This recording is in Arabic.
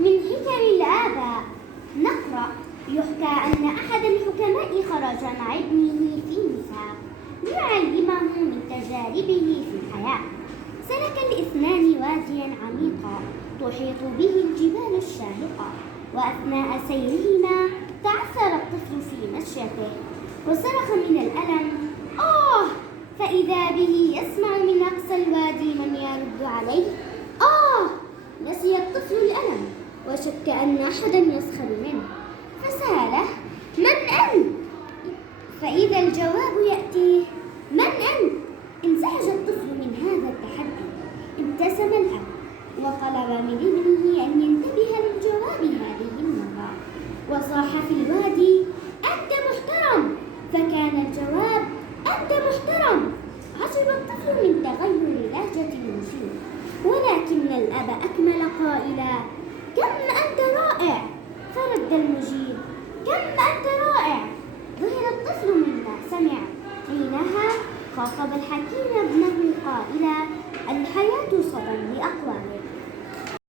من حكم الآباء نقرأ: يحكى أن أحد الحكماء خرج مع ابنه في مساق ليعلمه من تجاربه في الحياة. سلك الاثنان واديا عميقا تحيط به الجبال الشاهقة، وأثناء سيرهما تعثر الطفل في مشيته وصرخ من الألم: آه! فإذا به يسمع من أقصى الوادي من يرد عليه: آه! نسي الطفل الألم وشك أن أحدا يسخر منه، فسأله: من أنت؟ فإذا الجواب يأتيه: من أنت؟ انزعج الطفل من هذا التحدي. ابتسم الأب وطلب من ابنه أن ينتبه للجواب هذه المرة، وصاح في الوادي: أنت محترم! فكان الجواب: أنت محترم! عجب الطفل من تغير لهجة المشير، ولكن الأب أكمل قائلا: كم أنت رائع! فرد المجيب: كم أنت رائع! ظهر الطفل مما سمع. حينها خاطب الحكيم ابنه قال: